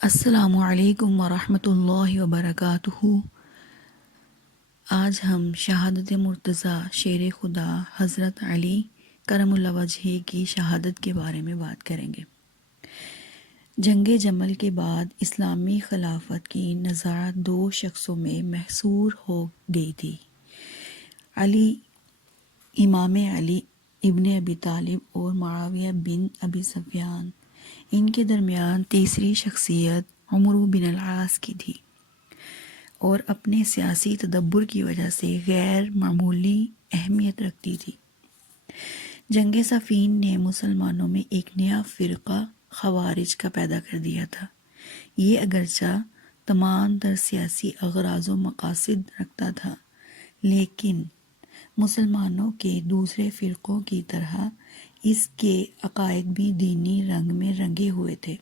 السلام علیکم ورحمۃ اللہ وبرکاتہ۔ آج ہم شہادت مرتضیٰ شیر خدا حضرت علی کرم اللہ وجہہ کی شہادت کے بارے میں بات کریں گے۔ جنگ جمل کے بعد اسلامی خلافت کی نزاعت دو شخصوں میں محصور ہو گئی تھی، علی امام علی ابن ابی طالب اور معاویہ بن ابی سفیان۔ ان کے درمیان تیسری شخصیت عمرو بن العاص کی تھی اور اپنے سیاسی تدبر کی وجہ سے غیر معمولی اہمیت رکھتی تھی۔ جنگ صفین نے مسلمانوں میں ایک نیا فرقہ خوارج کا پیدا کر دیا تھا۔ یہ اگرچہ تمام تر سیاسی اغراض و مقاصد رکھتا تھا، لیکن مسلمانوں کے دوسرے فرقوں کی طرح اس کے عقائد بھی دینی رنگ میں رنگے ہوئے تھے۔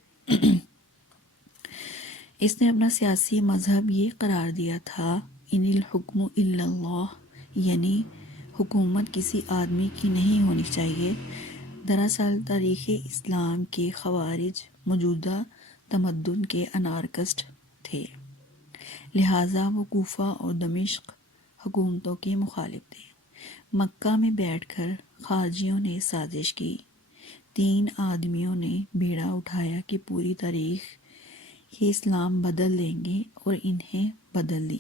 اس نے اپنا سیاسی مذہب یہ قرار دیا تھا، ان الحکم الا اللہ، یعنی حکومت کسی آدمی کی نہیں ہونی چاہیے۔ دراصل تاریخ اسلام کے خوارج موجودہ تمدن کے انارکسٹ تھے، لہٰذا وہ کوفہ اور دمشق حکومتوں کے مخالف تھے۔ مکہ میں بیٹھ کر خارجیوں نے سازش کی، 3 آدمیوں نے بیڑا اٹھایا کہ پوری تاریخ یہ اسلام بدل دیں گے، اور انہیں بدل دی۔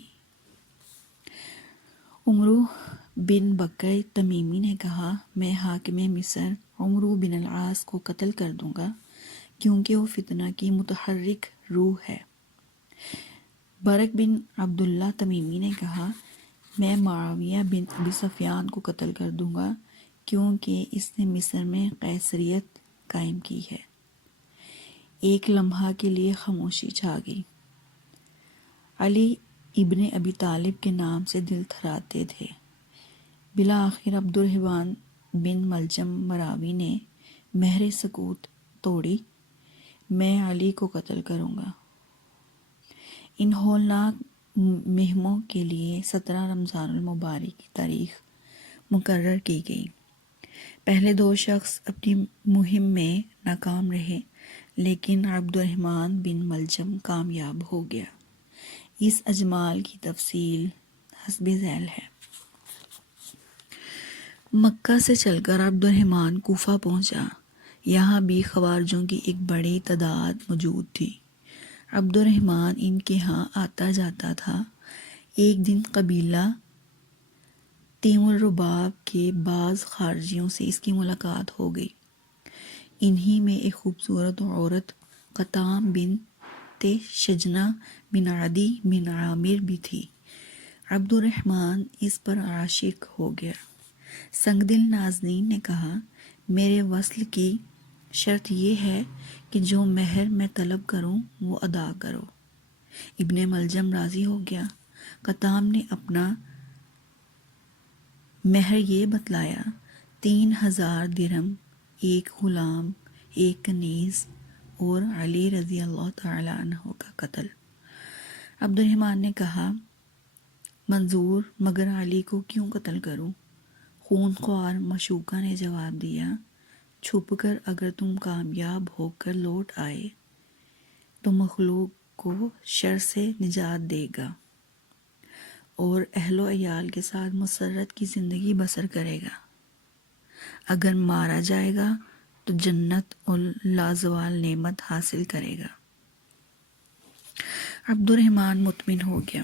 عمرو بن بکر تمیمی نے کہا، میں حاکم مصر عمرو بن العاص کو قتل کر دوں گا کیونکہ وہ فتنہ کی متحرک روح ہے۔ برق بن عبداللہ تمیمی نے کہا، میں معاویہ بن ابی سفیان کو قتل کر دوں گا کیونکہ اس نے مصر میں قیصریت قائم کی ہے۔ ایک لمحہ کے لیے خاموشی چھا گئی۔ علی ابن ابی طالب کے نام سے دل تھراتے تھے۔ بالآخر عبد الرحمن بن ملجم مراوی نے مہر سکوت توڑی، میں علی کو قتل کروں گا۔ ان ہولناک مہموں کے لیے 17 رمضان المبارک کی تاریخ مقرر کی گئی۔ پہلے 2 شخص اپنی مہم میں ناکام رہے، لیکن عبد الرحمن بن ملجم کامیاب ہو گیا۔ اس اجمال کی تفصیل حسب ذیل ہے۔ مکہ سے چل کر عبد الرحمن کوفہ پہنچا۔ یہاں بھی خوارجوں کی ایک بڑی تعداد موجود تھی۔ عبد الرحمن ان کے ہاں آتا جاتا تھا۔ ایک دن قبیلہ تیم الرباب کے بعض خارجیوں سے اس کی ملاقات ہو گئی۔ انہی میں ایک خوبصورت عورت قطام بنت شجنہ بن عدی بن عامر بھی تھی۔ عبد الرحمن اس پر عاشق ہو گیا۔ سنگ دل نازنین نے کہا، میرے وصل کی شرط یہ ہے کہ جو مہر میں طلب کروں وہ ادا کرو۔ ابن ملجم راضی ہو گیا۔ قطام نے اپنا مہر یہ بتلایا، 3000 درہم، 1 غلام، 1 کنیز اور علی رضی اللہ تعالی عنہ کا قتل۔ عبد الرحمن نے کہا، منظور، مگر علی کو کیوں قتل کروں؟ خون خوار مشوکہ نے جواب دیا، چھپ کر اگر تم کامیاب ہو کر لوٹ آئے تو مخلوق کو شر سے نجات دے گا اور اہل و عیال کے ساتھ مسرت کی زندگی بسر کرے گا۔ اگر مارا جائے گا تو جنت اور لازوال نعمت حاصل کرے گا۔ عبد الرحمن مطمئن ہو گیا۔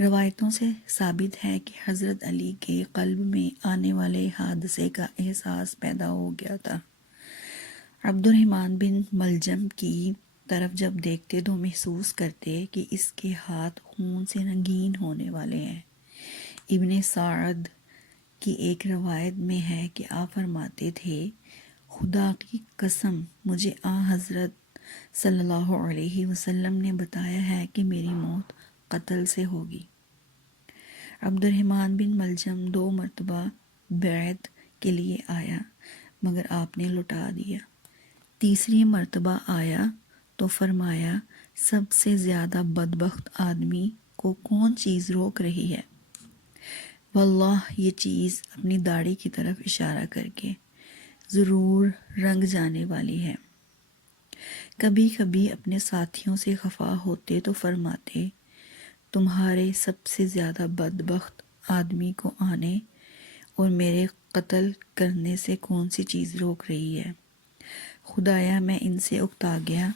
روایتوں سے ثابت ہے کہ حضرت علی کے قلب میں آنے والے حادثے کا احساس پیدا ہو گیا تھا۔ عبد الرحمن بن ملجم کی طرف جب دیکھتے تو محسوس کرتے کہ اس کے ہاتھ خون سے رنگین ہونے والے ہیں۔ ابن سعد کی ایک روایت میں ہے کہ آپ فرماتے تھے، خدا کی قسم مجھے حضرت صلی اللہ علیہ وسلم نے بتایا ہے کہ میری موت قتل سے ہوگی۔ عبد الرحمن بن ملجم 2 مرتبہ بیعت کے لیے آیا مگر آپ نے لٹا دیا۔ تیسری مرتبہ آیا تو فرمایا، سب سے زیادہ بدبخت آدمی کو کون چیز روک رہی ہے؟ واللہ یہ چیز اپنی داڑھی کی طرف اشارہ کر کے ضرور رنگ جانے والی ہے۔ کبھی کبھی اپنے ساتھیوں سے خفا ہوتے تو فرماتے تمہارے سب سے زیادہ بدبخت آدمی کو آنے اور میرے قتل کرنے سے کون سی چیز روک رہی ہے؟ خدایا میں ان سے اکتا گیا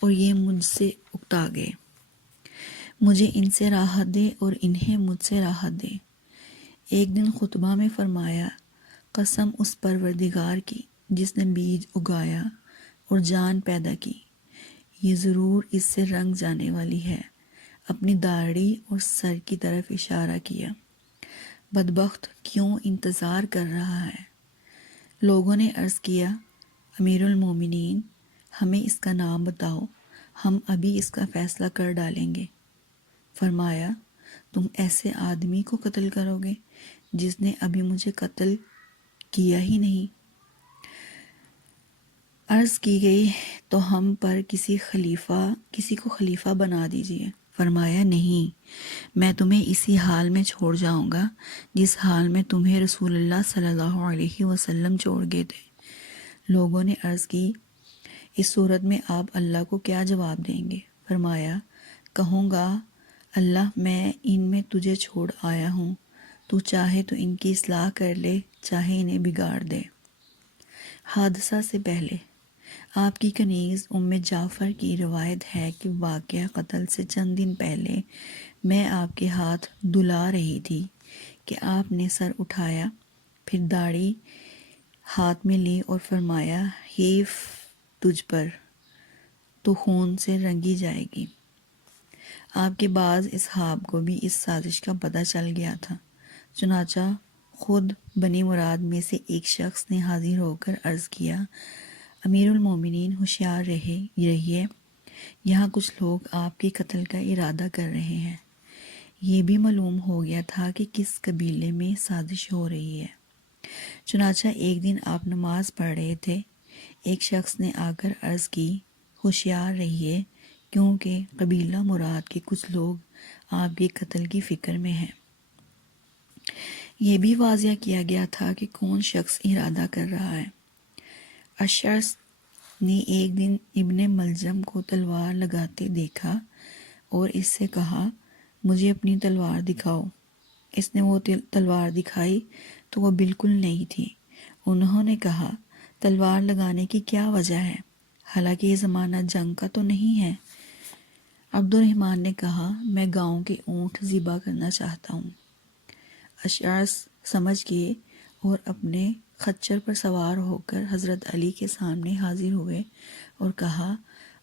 اور یہ مجھ سے اکتا گئے، مجھے ان سے راحت دے اور انہیں مجھ سے راحت دے۔ ایک دن خطبہ میں فرمایا قسم اس پروردگار کی جس نے بیج اگایا اور جان پیدا کی، یہ ضرور اس سے رنگ جانے والی ہے۔ اپنی داڑھی اور سر کی طرف اشارہ کیا، بدبخت کیوں انتظار کر رہا ہے؟ لوگوں نے عرض کیا امیر المومنین ہمیں اس کا نام بتاؤ، ہم ابھی اس کا فیصلہ کر ڈالیں گے۔ فرمایا تم ایسے آدمی کو قتل کرو گے جس نے ابھی مجھے قتل کیا ہی نہیں؟ عرض کی گئی تو ہم پر کسی کو خلیفہ بنا دیجیے۔ فرمایا نہیں، میں تمہیں اسی حال میں چھوڑ جاؤں گا جس حال میں تمہیں رسول اللہ صلی اللہ علیہ وسلم چھوڑ گئے تھے۔ لوگوں نے عرض کی اس صورت میں آپ اللہ کو کیا جواب دیں گے؟ فرمایا کہوں گا اللہ میں ان میں تجھے چھوڑ آیا ہوں، تو چاہے تو ان کی اصلاح کر لے، چاہے انہیں بگاڑ دے۔ حادثہ سے پہلے آپ کی کنیز ام جعفر کی روایت ہے کہ واقعہ قتل سے چند دن پہلے میں آپ کے ہاتھ دھلا رہی تھی کہ آپ نے سر اٹھایا، پھر داڑھی ہاتھ میں لی اور فرمایا حیف تجھ پر، تو خون سے رنگی جائے گی۔ آپ کے بعض اصحاب کو بھی اس سازش کا پتہ چل گیا تھا، چنانچہ خود بنی مراد میں سے ایک شخص نے حاضر ہو کر عرض کیا امیر المومنین ہوشیار رہیے، یہاں کچھ لوگ آپ کے قتل کا ارادہ کر رہے ہیں۔ یہ بھی معلوم ہو گیا تھا کہ کس قبیلے میں سازش ہو رہی ہے۔ چنانچہ ایک دن آپ نماز پڑھ رہے تھے، ایک شخص نے آ کر عرض کی ہوشیار رہیے کیونکہ قبیلہ مراد کے کچھ لوگ آپ کے قتل کی فکر میں ہیں۔ یہ بھی واضح کیا گیا تھا کہ کون شخص ارادہ کر رہا ہے۔ اشعث نے ایک دن ابن ملجم کو تلوار لگاتے دیکھا اور اس سے کہا مجھے اپنی تلوار دکھاؤ۔ اس نے وہ تلوار دکھائی تو وہ بالکل نہیں تھی۔ انہوں نے کہا تلوار لگانے کی کیا وجہ ہے، حالانکہ یہ زمانہ جنگ کا تو نہیں ہے۔ عبد الرحمن نے کہا میں گاؤں کے اونٹ ذبح کرنا چاہتا ہوں۔ اشعث سمجھ گئے اور اپنے خچر پر سوار ہو کر حضرت علی کے سامنے حاضر ہوئے اور کہا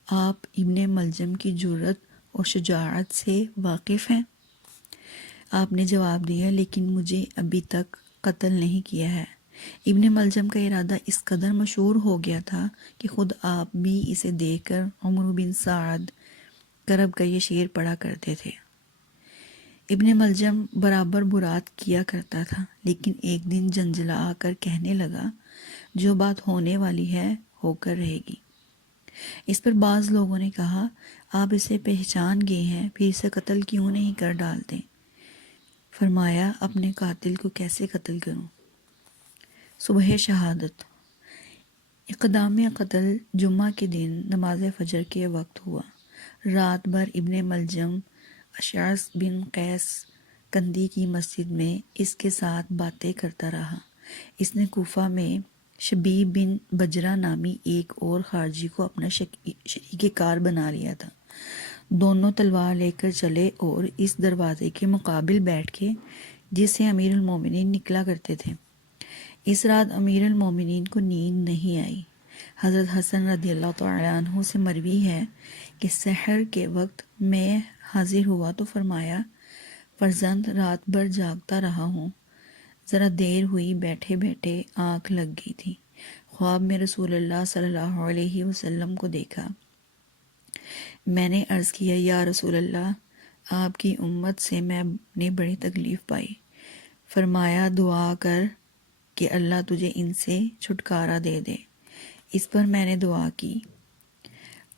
آپ ابن ملجم کی جرأت اور شجاعت سے واقف ہیں؟ آپ نے جواب دیا لیکن مجھے ابھی تک قتل نہیں کیا ہے۔ ابن ملجم کا ارادہ اس قدر مشہور ہو گیا تھا کہ خود آپ بھی اسے دیکھ کر عمرو بن سعد کرب کا یہ شعر پڑھا کرتے تھے۔ ابن ملجم برابر برات کیا کرتا تھا، لیکن ایک دن جنجلا آ کر کہنے لگا جو بات ہونے والی ہے ہو کر رہے گی۔ اس پر بعض لوگوں نے کہا آپ اسے پہچان گئے ہیں، پھر اسے قتل کیوں نہیں کر ڈالتے؟ فرمایا اپنے قاتل کو کیسے قتل کروں؟ صبح شہادت۔ اقدام قتل جمعہ کے دن نماز فجر کے وقت ہوا۔ رات بھر ابن ملجم اشعث بن قیس کندی کی مسجد میں اس کے ساتھ باتیں کرتا رہا۔ اس نے کوفہ میں شبیب بن بجرہ نامی ایک اور خارجی کو اپنا شریک کار بنا لیا تھا۔ دونوں تلوار لے کر چلے اور اس دروازے کے مقابل بیٹھ کے جس سے امیر المومنین نکلا کرتے تھے۔ اس رات امیر المومنین کو نیند نہیں آئی۔ حضرت حسن رضی اللہ تعالیٰ عنہ سے مروی ہے کہ سحر کے وقت میں حاضر ہوا تو فرمایا فرزند رات بھر جاگتا رہا ہوں، ذرا دیر ہوئی بیٹھے بیٹھے آنکھ لگ گئی تھی، خواب میں رسول اللہ صلی اللہ علیہ وسلم کو دیکھا۔ میں نے عرض کیا یا رسول اللہ آپ کی امت سے میں نے بڑی تکلیف پائی۔ فرمایا دعا کر کہ اللہ تجھے ان سے چھٹکارا دے دے۔ اس پر میں نے دعا کی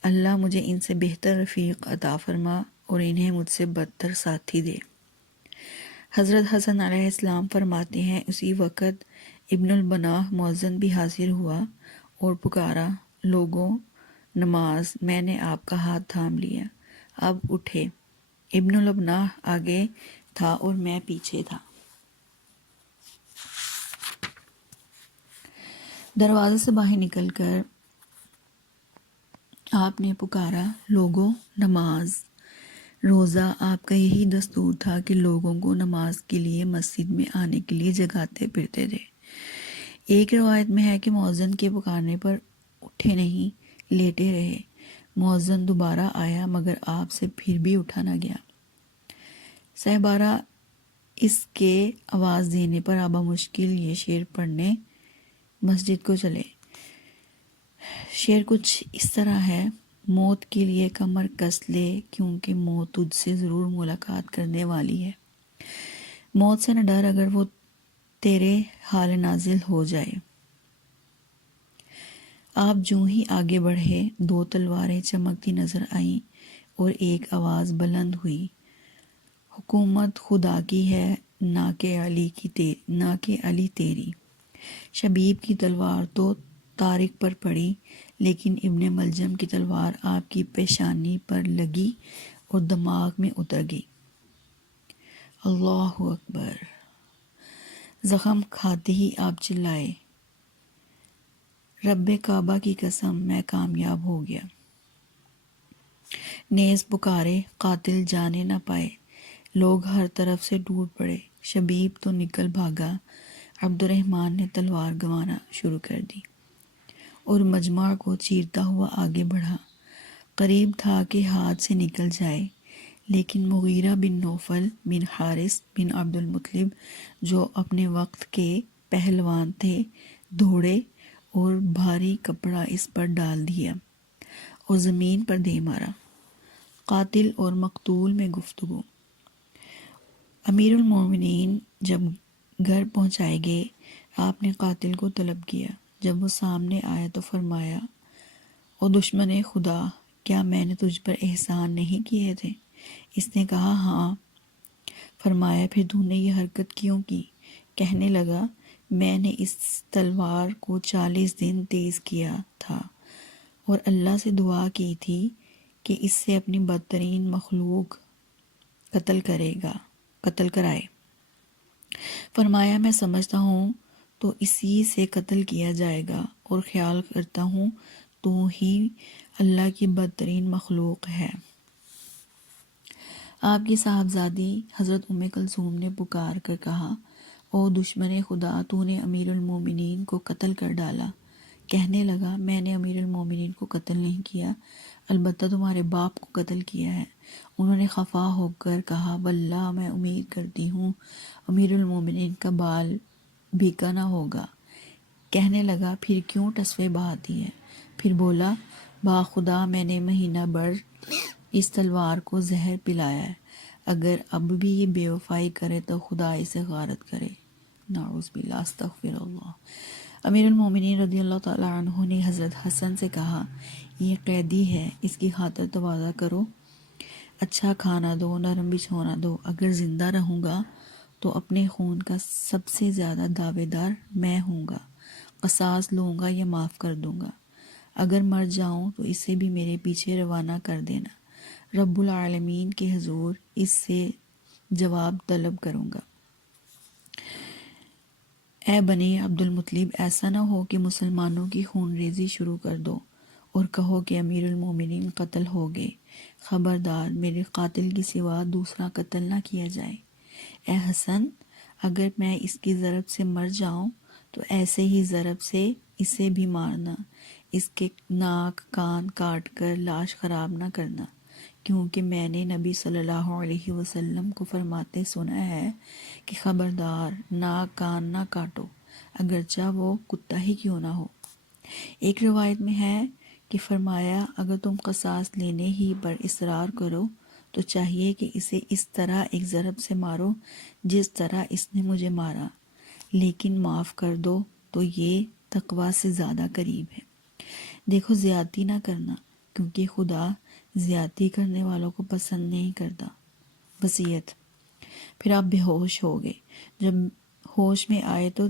اللہ مجھے ان سے بہتر رفیق عطا فرما اور انہیں مجھ سے بدتر ساتھی دے۔ حضرت حسن علیہ السلام فرماتے ہیں اسی وقت ابن البناہ مؤذن بھی حاضر ہوا اور پکارا، لوگوں نماز، میں نے آپ کا ہاتھ تھام لیا، اب اٹھے۔ ابن لبنہ آگے تھا اور میں پیچھے تھا۔ دروازے سے باہر نکل کر آپ نے پکارا، لوگوں نماز۔ روزہ آپ کا یہی دستور تھا کہ لوگوں کو نماز کے لیے مسجد میں آنے کے لیے جگاتے پھرتے تھے۔ ایک روایت میں ہے کہ مؤذن کے پکارنے پر اٹھے نہیں، لیٹے رہے۔ مؤذن دوبارہ آیا مگر آپ سے پھر بھی اٹھا نہ گیا۔ سہبارہ اس کے آواز دینے پر آبا مشکل یہ شعر پڑھنے مسجد کو چلے۔ شعر کچھ اس طرح ہے، موت کے لیے کمر کس لے، کیونکہ موت تجھ سے ضرور ملاقات کرنے والی ہے۔ موت سے نہ ڈر اگر وہ تیرے حال نازل ہو جائے۔ آپ جوں ہی آگے بڑھے، دو تلواریں چمکتی نظر آئیں اور ایک آواز بلند ہوئی، حکومت خدا کی ہے نہ کہ علی تیری۔ شبیب کی تلوار تو طارق پر پڑی، لیکن ابن ملجم کی تلوار آپ کی پیشانی پر لگی اور دماغ میں اتر گئی۔ اللہ اکبر! زخم کھاتے ہی آپ چلائے، رب کعبہ کی قسم میں کامیاب ہو گیا۔ نیز پکارے، قاتل جانے نہ پائے۔ لوگ ہر طرف سے ٹوٹ پڑے، شبیب تو نکل بھاگا۔ عبد الرحمن نے تلوار گمانا شروع کر دی اور مجمع کو چیرتا ہوا آگے بڑھا۔ قریب تھا کہ ہاتھ سے نکل جائے، لیکن مغیرہ بن نوفل بن حارث بن عبد المطلب، جو اپنے وقت کے پہلوان تھے، دوڑے اور بھاری کپڑا اس پر ڈال دیا اور زمین پر دے مارا۔ قاتل اور مقتول میں گفتگو۔ امیر المومنین جب گھر پہنچائے گئے، آپ نے قاتل کو طلب کیا۔ جب وہ سامنے آیا تو فرمایا، او دشمن خدا، کیا میں نے تجھ پر احسان نہیں کیے تھے؟ اس نے کہا، ہاں۔ فرمایا، پھر تو نے یہ حرکت کیوں کی؟ کہنے لگا، میں نے اس تلوار کو 40 دن تیز کیا تھا اور اللہ سے دعا کی تھی کہ اس سے اپنی بدترین مخلوق قتل کرائے۔ فرمایا، میں سمجھتا ہوں تو اسی سے قتل کیا جائے گا، اور خیال کرتا ہوں تو ہی اللہ کی بدترین مخلوق ہے۔ آپ کی صاحبزادی حضرت ام کلثوم نے پکار کر کہا، او دشمن خدا، تو نے امیر المومنین کو قتل کر ڈالا۔ کہنے لگا، میں نے امیر المومنین کو قتل نہیں کیا، البتہ تمہارے باپ کو قتل کیا ہے۔ انہوں نے خفا ہو کر کہا، واللہ میں امید کرتی ہوں امیر المومنین کا بال بھیکا نہ ہوگا۔ کہنے لگا، پھر کیوں ٹسوے بہاتی ہے؟ پھر بولا، باخدا میں نے مہینہ بھر اس تلوار کو زہر پلایا ہے، اگر اب بھی یہ بے وفائی کرے تو خدا اسے غارت کرے۔ نعوذ باللہ، استغفر اللہ۔ امیر المومنین رضی اللہ تعالیٰ عنہ نے حضرت حسن سے کہا، یہ قیدی ہے، اس کی خاطر تواضع کرو، اچھا کھانا دو، نرم بچھونا دو۔ اگر زندہ رہوں گا تو اپنے خون کا سب سے زیادہ دعوے دار میں ہوں گا، قصاص لوں گا یا معاف کر دوں گا۔ اگر مر جاؤں تو اسے بھی میرے پیچھے روانہ کر دینا، رب العالمین کے حضور اس سے جواب طلب کروں گا۔ اے بنی عبد المطلب، ایسا نہ ہو کہ مسلمانوں کی خون ریزی شروع کر دو اور کہو کہ امیر المومنین قتل ہو گئے۔ خبردار، میرے قاتل کی سوا دوسرا قتل نہ کیا جائے۔ اے حسن، اگر میں اس کی ضرب سے مر جاؤں تو ایسے ہی ضرب سے اسے بھی مارنا، اس کے ناک کان کاٹ کر لاش خراب نہ کرنا، کیونکہ میں نے نبی صلی اللہ علیہ وسلم کو فرماتے سنا ہے کہ خبردار، ناک کان نہ کاٹو، اگرچہ وہ کتا ہی کیوں نہ ہو۔ ایک روایت میں ہے کہ فرمایا، اگر تم قصاص لینے ہی پر اصرار کرو تو چاہیے کہ اسے اس طرح ایک ضرب سے مارو جس طرح اس نے مجھے مارا، لیکن معاف کر دو تو یہ تقویٰ سے زیادہ قریب ہے۔ دیکھو، زیادتی نہ کرنا، کیونکہ خدا زیادتی کرنے والوں کو پسند نہیں کرتا۔ وصیت۔ پھر آپ بے ہوش ہو گئے۔ جب ہوش میں آئے تو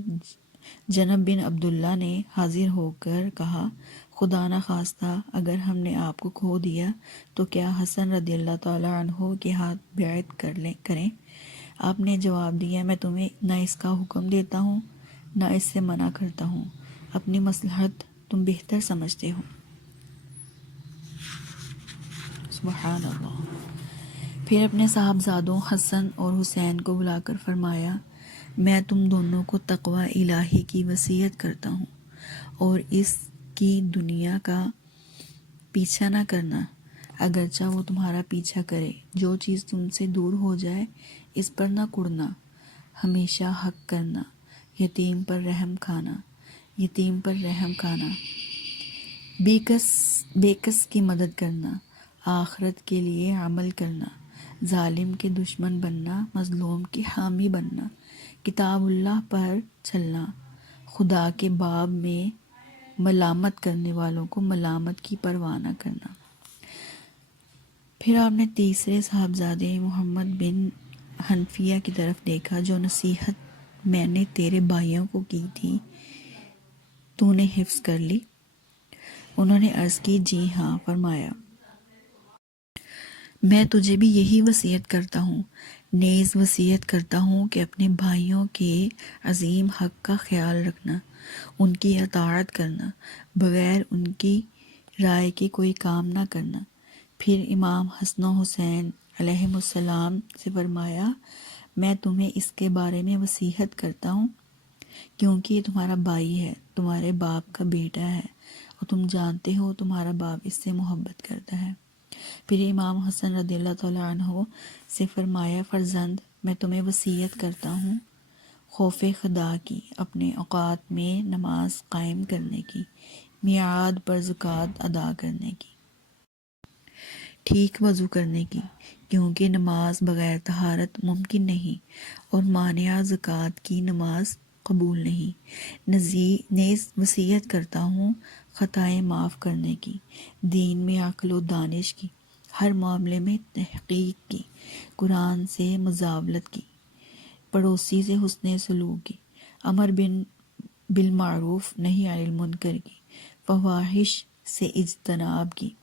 جناب بن عبداللہ نے حاضر ہو کر کہا، خدا نہ خواستہ اگر ہم نے آپ کو کھو دیا تو کیا حسن رضی اللہ تعالیٰ عنہ کے ہاتھ بیعت کریں؟ آپ نے جواب دیا، میں تمہیں نہ اس کا حکم دیتا ہوں نہ اس سے منع کرتا ہوں، اپنی مصلحت تم بہتر سمجھتے ہو۔ سبحان اللہ۔ پھر اپنے صاحبزادوں حسن اور حسین کو بلا کر فرمایا، میں تم دونوں کو تقوی الہی کی وصیت کرتا ہوں اور اس کی دنیا کا پیچھا نہ کرنا، اگرچہ وہ تمہارا پیچھا کرے۔ جو چیز تم سے دور ہو جائے اس پر نہ کڑنا، ہمیشہ حق کرنا، یتیم پر رحم کھانا، بے کس کی مدد کرنا، آخرت کے لیے عمل کرنا، ظالم کے دشمن بننا، مظلوم کی حامی بننا، کتاب اللہ پر چلنا، خدا کے باب میں ملامت کرنے والوں کو ملامت کی پرواہ نہ کرنا۔ پھر آپ نے تیسرے صاحبزادے محمد بن حنفیہ کی طرف دیکھا، جو نصیحت میں نے تیرے بھائیوں کو کی تھی تو نے حفظ کر لی؟ انہوں نے عرض کی، جی ہاں۔ فرمایا، میں تجھے بھی یہی وصیت کرتا ہوں، نیز وصیت کرتا ہوں کہ اپنے بھائیوں کے عظیم حق کا خیال رکھنا، ان کی اطاعت کرنا، بغیر ان کی رائے کے کوئی کام نہ کرنا۔ پھر امام حسن و حسین علیہم السلام سے فرمایا، میں تمہیں اس کے بارے میں وصیت کرتا ہوں کیونکہ یہ تمہارا بھائی ہے، تمہارے باپ کا بیٹا ہے، اور تم جانتے ہو تمہارا باپ اس سے محبت کرتا ہے۔ پھر امام حسن رضی اللہ تعالیٰ عنہ سے فرمایا، فرزند، میں تمہیں وصیت کرتا ہوں خوف خدا کی، اپنے اوقات میں نماز قائم کرنے کی، میعاد پر زکوٰۃ ادا کرنے کی، ٹھیک وضو کرنے کی، کیونکہ نماز بغیر طہارت ممکن نہیں، اور مانع زکوٰۃ کی نماز قبول نہیں۔ نیز وصیت کرتا ہوں خطائیں معاف کرنے کی، دین میں عقل و دانش کی، ہر معاملے میں تحقیق کی، قرآن سے مزاولت کی، پڑوسی سے حسن سلوک کی، امر بالمعروف نہی عن المنکر کی، فواحش سے اجتناب کی۔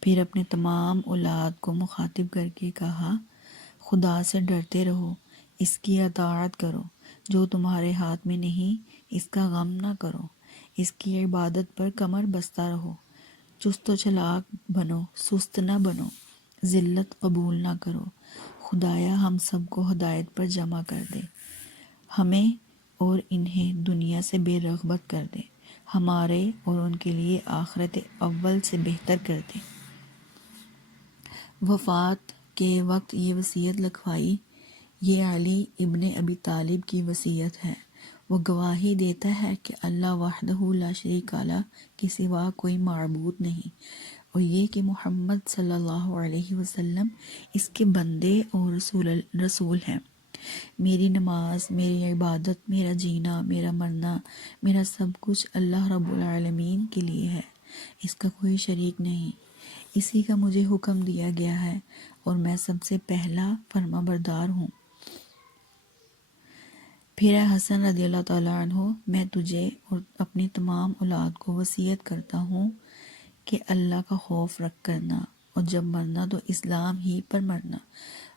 پھر اپنے تمام اولاد کو مخاطب کر کے کہا، خدا سے ڈرتے رہو، اس کی اطاعت کرو، جو تمہارے ہاتھ میں نہیں اس کا غم نہ کرو، اس کی عبادت پر کمر بستہ رہو، چست و چلاک بنو، سست نہ بنو، ذلت قبول نہ کرو۔ خدایا ہم سب کو ہدایت پر جمع کر دے، ہمیں اور انہیں دنیا سے بے رغبت کر دے، ہمارے اور ان کے لیے آخرت اول سے بہتر کر دے۔ وفات کے وقت یہ وصیت لکھوائی، یہ علی ابن ابی طالب کی وصیت ہے۔ وہ گواہی دیتا ہے کہ اللہ وحدہ لا شریک لہ کے سوا کوئی معبود نہیں، اور یہ کہ محمد صلی اللہ علیہ وسلم اس کے بندے اور رسول ہیں۔ میری نماز، میری عبادت، میرا جینا، میرا مرنا، میرا سب کچھ اللہ رب العالمین کے لیے ہے، اس کا کوئی شریک نہیں، اسی کا مجھے حکم دیا گیا ہے اور میں سب سے پہلا فرما بردار ہوں۔ پھر اے حسن رضی اللہ تعالیٰ عنہ، میں تجھے اور اپنی تمام اولاد کو وصیت کرتا ہوں کہ اللہ کا خوف رکھ کرنا، اور جب مرنا تو اسلام ہی پر مرنا،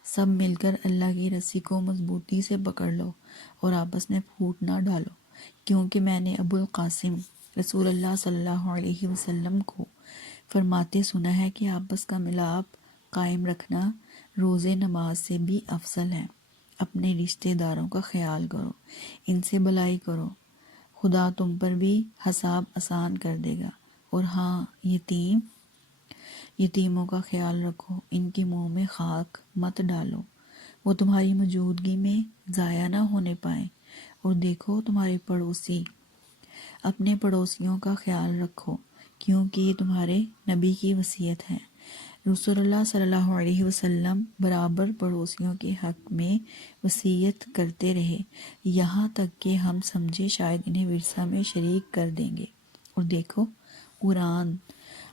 سب مل کر اللہ کی رسی کو مضبوطی سے پکڑ لو اور آپس میں پھوٹ نہ ڈالو، کیونکہ میں نے ابو القاسم رسول اللہ صلی اللہ علیہ وسلم کو فرماتے سنا ہے کہ آپس کا ملاپ قائم رکھنا روزے نماز سے بھی افضل ہے۔ اپنے رشتہ داروں کا خیال کرو، ان سے بھلائی کرو، خدا تم پر بھی حساب آسان کر دے گا، اور ہاں یتیموں کا خیال رکھو، ان کے منہ میں خاک مت ڈالو، وہ تمہاری موجودگی میں ضائع نہ ہونے پائیں، اور دیکھو تمہارے پڑوسی، اپنے پڑوسیوں کا خیال رکھو، کیونکہ یہ تمہارے نبی کی وصیت ہے۔ رسول اللہ صلی اللہ علیہ وسلم برابر پڑوسیوں کے حق میں وصیت کرتے رہے، یہاں تک کہ ہم سمجھے شاید انہیں ورثہ میں شریک کر دیں گے۔ اور دیکھو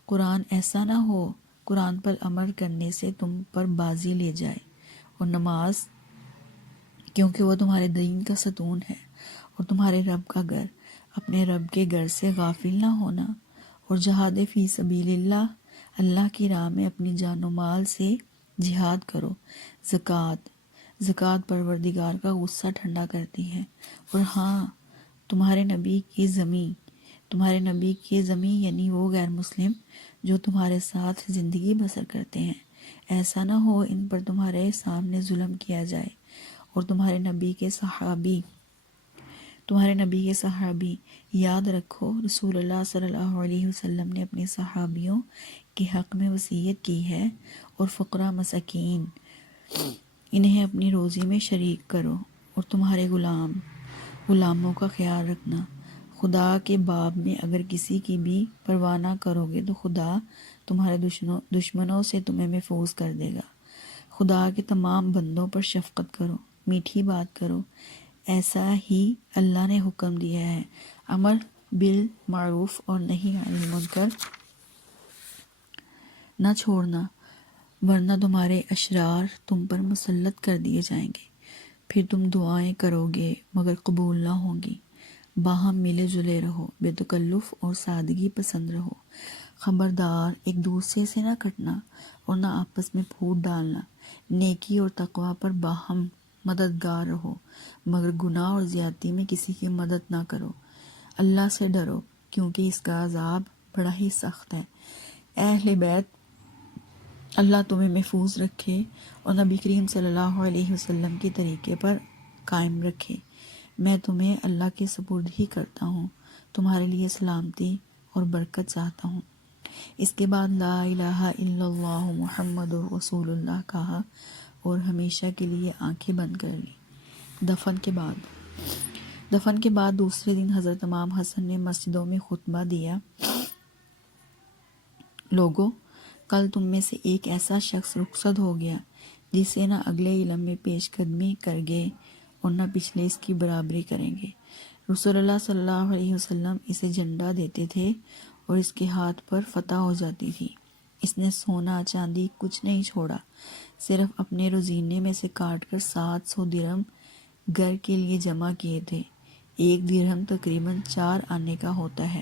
قرآن ایسا نہ ہو قرآن پر عمل کرنے سے تم پر بازی لے جائے، اور نماز کیونکہ وہ تمہارے دین کا ستون ہے، اور تمہارے رب کا گھر، اپنے رب کے گھر سے غافل نہ ہونا، اور جہاد فی سبیل اللہ، اللہ کی راہ میں اپنی جان و مال سے جہاد کرو۔ زکوٰۃ پروردگار کا غصہ ٹھنڈا کرتی ہے۔ اور ہاں، تمہارے نبی کی ضمیع یعنی وہ غیر مسلم جو تمہارے ساتھ زندگی بسر کرتے ہیں، ایسا نہ ہو ان پر تمہارے سامنے ظلم کیا جائے۔ اور تمہارے نبی کے صحابی یاد رکھو، رسول اللہ صلی اللہ علیہ وسلم نے اپنے صحابیوں کے حق میں وصیت کی ہے، اور فقراء مساکین انہیں اپنی روزی میں شریک کرو، اور تمہارے غلاموں کا خیال رکھنا۔ خدا کے باب میں اگر کسی کی بھی پرواہ نہ کرو گے تو خدا تمہارے دشمنوں سے تمہیں محفوظ کر دے گا۔ خدا کے تمام بندوں پر شفقت کرو، میٹھی بات کرو، ایسا ہی اللہ نے حکم دیا ہے۔ امر بالمعروف اور نہی عن المنکر نہ چھوڑنا، ورنہ تمہارے اشرار تم پر مسلط کر دیے جائیں گے، پھر تم دعائیں کرو گے مگر قبول نہ ہوں گی۔ باہم ملے جلے رہو، بے تکلف اور سادگی پسند رہو۔ خبردار، ایک دوسرے سے نہ کٹنا اور نہ آپس میں پھوٹ ڈالنا۔ نیکی اور تقوی پر باہم مددگار رہو، مگر گناہ اور زیادتی میں کسی کی مدد نہ کرو۔ اللہ سے ڈرو کیونکہ اس کا عذاب بڑا ہی سخت ہے۔ اہل بیت، اللہ تمہیں محفوظ رکھے اور نبی کریم صلی اللہ علیہ وسلم کے طریقے پر قائم رکھے۔ میں تمہیں اللہ کے سپرد ہی کرتا ہوں، تمہارے لیے سلامتی اور برکت چاہتا ہوں۔ اس کے بعد لا الہ الا اللہ محمد رسول اللہ کہا اور ہمیشہ کے لیے آنکھیں بند کر لی۔ دفن کے بعد دوسرے دن حضرت امام حسن نے مسجدوں میں خطبہ دیا، لوگو، کل تم میں سے ایک ایسا شخص رخصت ہو گیا جسے نہ اگلے علم میں پیش قدمی کر گے اور نہ پچھلے اس کی برابری کریں گے۔ رسول اللہ صلی اللہ علیہ وسلم اسے جھنڈا دیتے تھے اور اس کے ہاتھ پر فتح ہو جاتی تھی۔ اس نے سونا چاندی کچھ نہیں چھوڑا، صرف اپنے روزینے میں سے کاٹ کر 700 درہم گھر کے لیے جمع کیے تھے۔ ایک درہم تقریباً 4 آنے کا ہوتا ہے۔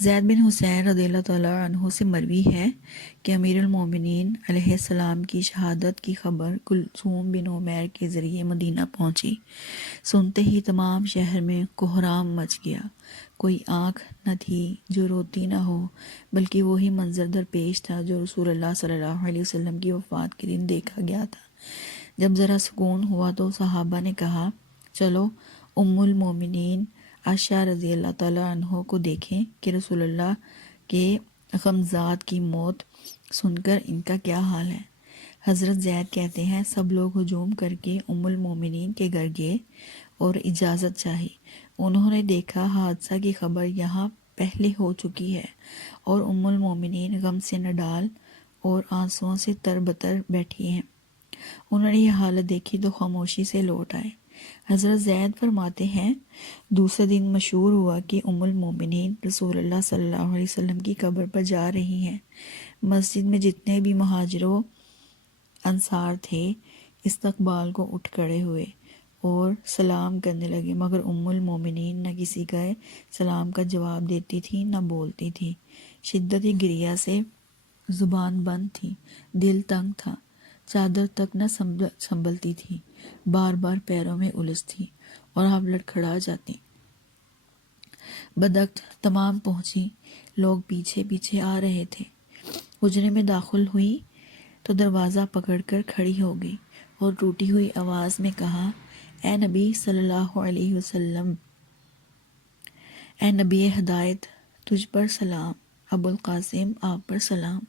زید بن حسین رضی اللہ تعالیٰ عنہ سے مروی ہے کہ امیر المومنین علیہ السلام کی شہادت کی خبر کلثوم بن عمیر کے ذریعے مدینہ پہنچی۔ سنتے ہی تمام شہر میں کوہرام مچ گیا، کوئی آنکھ نہ تھی جو روتی نہ ہو، بلکہ وہی منظر درپیش تھا جو رسول اللہ صلی اللہ علیہ وسلم کی وفات کے دن دیکھا گیا تھا۔ جب ذرا سکون ہوا تو صحابہ نے کہا، چلو ام المومنین عائشہ رضی اللہ تعالیٰ عنہ کو دیکھیں کہ رسول اللہ کے غمزات کی موت سن کر ان کا کیا حال ہے۔ حضرت زید کہتے ہیں، سب لوگ ہجوم کر کے ام المومنین کے گھر گئے اور اجازت چاہی۔ انہوں نے دیکھا حادثہ کی خبر یہاں پہلے ہو چکی ہے اور ام المومنین غم سے نڈال اور آنسوؤں سے تربتر بیٹھی ہیں۔ انہوں نے یہ حالت دیکھی تو خاموشی سے لوٹ آئے۔ حضرت زید فرماتے ہیں، دوسرے دن مشہور ہوا کہ ام المومنین رسول اللہ صلی اللہ علیہ وسلم کی قبر پر جا رہی ہیں۔ مسجد میں جتنے بھی مہاجر و انصار تھے استقبال کو اٹھ کھڑے ہوئے اور سلام کرنے لگے، مگر ام المومنین نہ کسی کا سلام کا جواب دیتی تھی نہ بولتی تھی۔ شدت گریہ سے زبان بند تھی، دل تنگ تھا، چادر تک نہ سنبھلتی تھی، بار بار پیروں میں الجھ تھی اور آپ لڑکھڑا جاتی۔ بدقت تمام پہنچی، لوگ پیچھے پیچھے آ رہے تھے۔ حجرے میں داخل ہوئی تو دروازہ پکڑ کر کھڑی ہو گئی اور ٹوٹی ہوئی آواز میں کہا، اے نبی صلی اللہ علیہ وسلم، اے نبی ہدایت، تجھ پر سلام، ابو القاسم آپ پر سلام،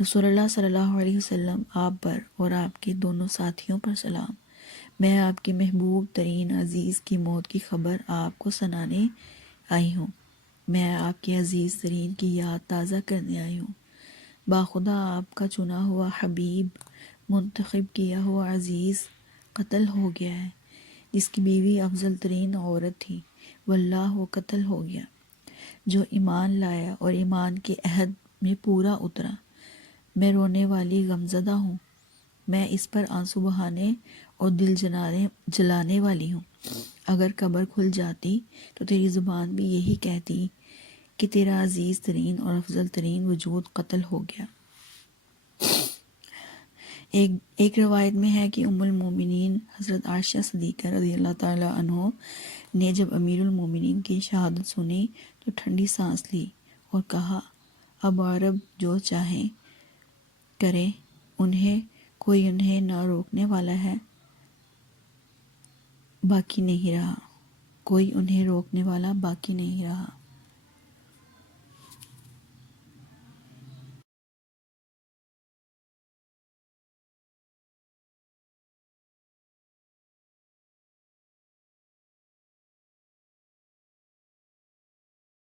رسول اللہ صلی اللہ علیہ وسلم آپ پر اور آپ کے دونوں ساتھیوں پر سلام۔ میں آپ کے محبوب ترین عزیز کی موت کی خبر آپ کو سنانے آئی ہوں۔ میں آپ کے عزیز ترین کی یاد تازہ کرنے آئی ہوں۔ باخدا آپ کا چنا ہوا حبیب، منتخب کیا ہوا عزیز قتل ہو گیا ہے، جس کی بیوی افضل ترین عورت تھی، واللہ وہ قتل ہو گیا، جو ایمان لایا اور ایمان کے عہد میں پورا اترا۔ میں رونے والی غمزدہ ہوں، میں اس پر آنسو بہانے اور دل جلانے والی ہوں۔ اگر قبر کھل جاتی تو تیری زبان بھی یہی کہتی کہ تیرا عزیز ترین اور افضل ترین وجود قتل ہو گیا۔ ایک روایت میں ہے کہ ام المومنین حضرت عائشہ صدیقہ رضی اللہ تعالی عنہ نے جب امیر المومنین کی شہادت سنی تو ٹھنڈی سانس لی اور کہا اب عرب جو چاہیں کریں، کوئی انہیں نہ روکنے والا ہے، باقی نہیں رہا۔